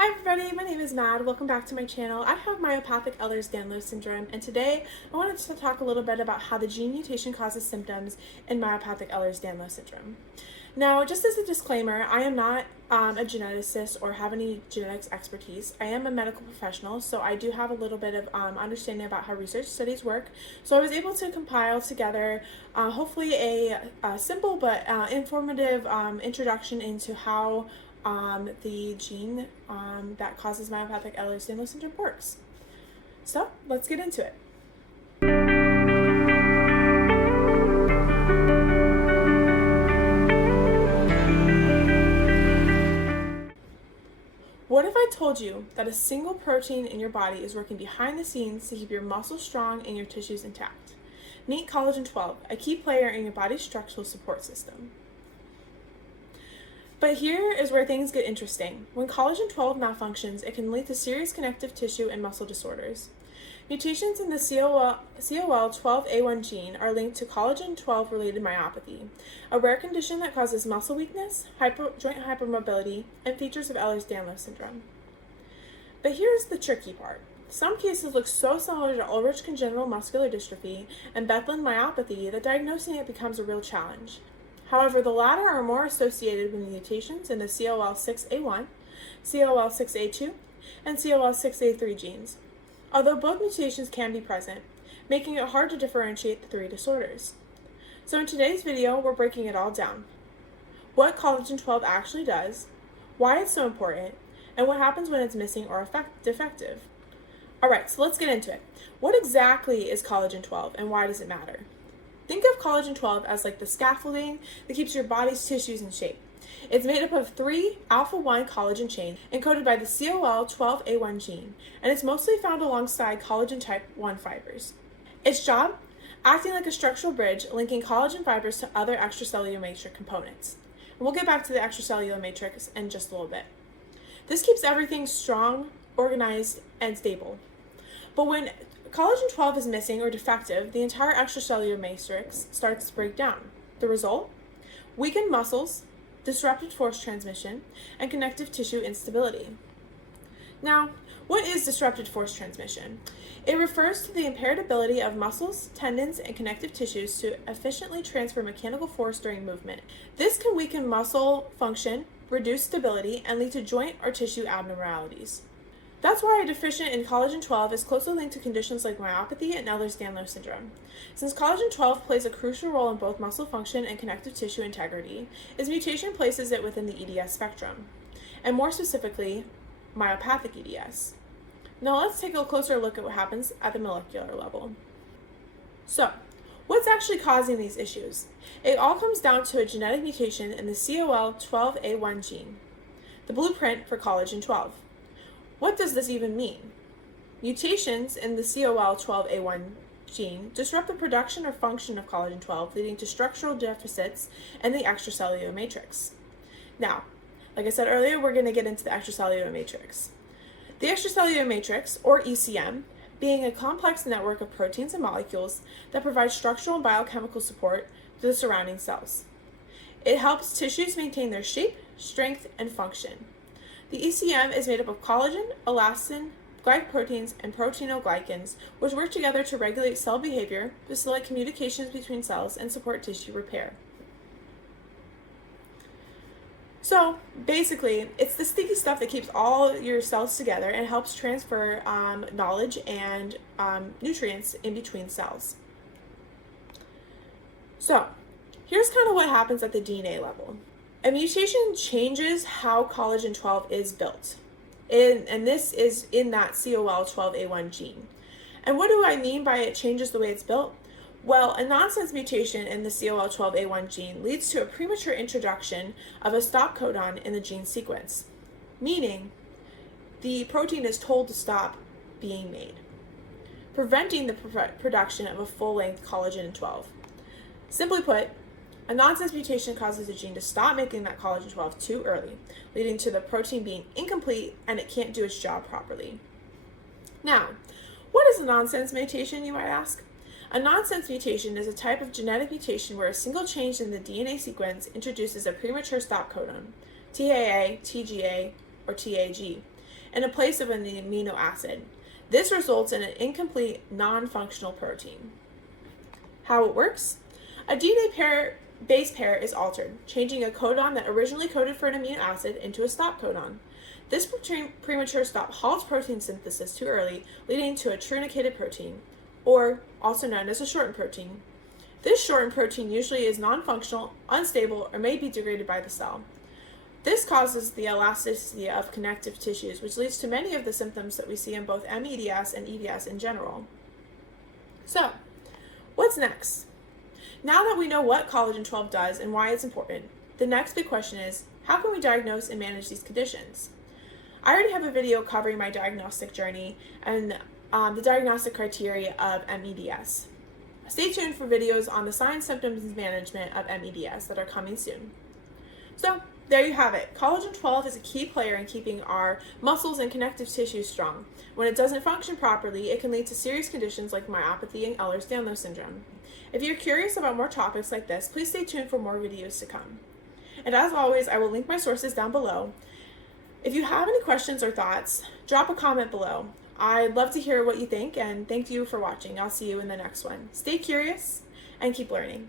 Hi everybody, my name is Mad. Welcome back to my channel. I have Myopathic Ehlers Danlos Syndrome, and today I wanted to talk a little bit about how the gene mutation causes symptoms in Myopathic Ehlers Danlos Syndrome. Now, just as a disclaimer, I am not a geneticist or have any genetics expertise. I am a medical professional, so I do have a little bit of understanding about how research studies work. So I was able to compile together hopefully a simple but informative introduction into how the gene that causes myopathic Ehlers Danlos syndrome works. So let's get into it. What if I told you that a single protein in your body is working behind the scenes to keep your muscles strong and your tissues intact? Meet collagen 12, a key player in your body's structural support system. But here is where things get interesting. When collagen 12 malfunctions, it can lead to serious connective tissue and muscle disorders. Mutations in the COL12A1 gene are linked to collagen 12 related myopathy, a rare condition that causes muscle weakness, joint hypermobility, and features of Ehlers Danlos syndrome. But here's the tricky part. Some cases look so similar to Ulrich congenital muscular dystrophy and Bethlem myopathy that diagnosing it becomes a real challenge. However, the latter are more associated with mutations in the COL6A1, COL6A2, and COL6A3 genes, although both mutations can be present, making it hard to differentiate the three disorders. So in today's video, we're breaking it all down. What collagen 12 actually does, why it's so important, and what happens when it's missing or defective. Alright, so let's get into it. What exactly is collagen 12 and why does it matter? Think of collagen 12 as like the scaffolding that keeps your body's tissues in shape. It's made up of 3 alpha-1 collagen chains encoded by the COL12A1 gene, and it's mostly found alongside collagen type 1 fibers. Its job? Acting like a structural bridge linking collagen fibers to other extracellular matrix components. And we'll get back to the extracellular matrix in just a little bit. This keeps everything strong, organized, and stable. But when collagen 12 is missing or defective, the entire extracellular matrix starts to break down. The result? Weakened muscles, disrupted force transmission, and connective tissue instability. Now, what is disrupted force transmission? It refers to the impaired ability of muscles, tendons, and connective tissues to efficiently transfer mechanical force during movement. This can weaken muscle function, reduce stability, and lead to joint or tissue abnormalities. That's why a deficient in collagen 12 is closely linked to conditions like myopathy and Ehlers Danlos syndrome. Since collagen 12 plays a crucial role in both muscle function and connective tissue integrity, its mutation places it within the EDS spectrum, and more specifically, myopathic EDS. Now let's take a closer look at what happens at the molecular level. So, what's actually causing these issues? It all comes down to a genetic mutation in the COL12A1 gene, the blueprint for collagen 12. What does this even mean? Mutations in the COL12A1 gene disrupt the production or function of collagen 12, leading to structural deficits in the extracellular matrix. Now, like I said earlier, we're going to get into the extracellular matrix. The extracellular matrix, or ECM, being a complex network of proteins and molecules that provide structural and biochemical support to the surrounding cells. It helps tissues maintain their shape, strength, and function. The ECM is made up of collagen, elastin, glycoproteins, and proteinoglycans, which work together to regulate cell behavior, facilitate communications between cells, and support tissue repair. So basically, it's the sticky stuff that keeps all your cells together and helps transfer knowledge and nutrients in between cells. So here's kind of what happens at the DNA level. A mutation changes how collagen 12 is built, and this is in that COL12A1 gene. And what do I mean by it changes the way it's built? Well, a nonsense mutation in the COL12A1 gene leads to a premature introduction of a stop codon in the gene sequence, meaning the protein is told to stop being made, preventing the production of a full-length collagen 12. Simply put, a nonsense mutation causes the gene to stop making that collagen 12 too early, leading to the protein being incomplete and it can't do its job properly. Now, what is a nonsense mutation, you might ask? A nonsense mutation is a type of genetic mutation where a single change in the DNA sequence introduces a premature stop codon, TAA, TGA, or TAG, in a place of an amino acid. This results in an incomplete, non-functional protein. How it works? A DNA base pair is altered, changing a codon that originally coded for an amino acid into a stop codon. This premature stop halts protein synthesis too early, leading to a truncated protein, or also known as a shortened protein. This shortened protein usually is non-functional, unstable, or may be degraded by the cell. This causes the elasticity of connective tissues, which leads to many of the symptoms that we see in both MEDS and EDS in general. So, what's next? Now that we know what collagen 12 does and why it's important, the next big question is, how can we diagnose and manage these conditions? I already have a video covering my diagnostic journey and the diagnostic criteria of MEDS. Stay tuned for videos on the signs, symptoms, and management of MEDS that are coming soon. So, there you have it. Collagen 12 is a key player in keeping our muscles and connective tissues strong. When it doesn't function properly, it can lead to serious conditions like myopathy and Ehlers Danlos Syndrome. If you're curious about more topics like this, please stay tuned for more videos to come. And as always, I will link my sources down below. If you have any questions or thoughts, drop a comment below. I'd love to hear what you think, and thank you for watching. I'll see you in the next one. Stay curious and keep learning.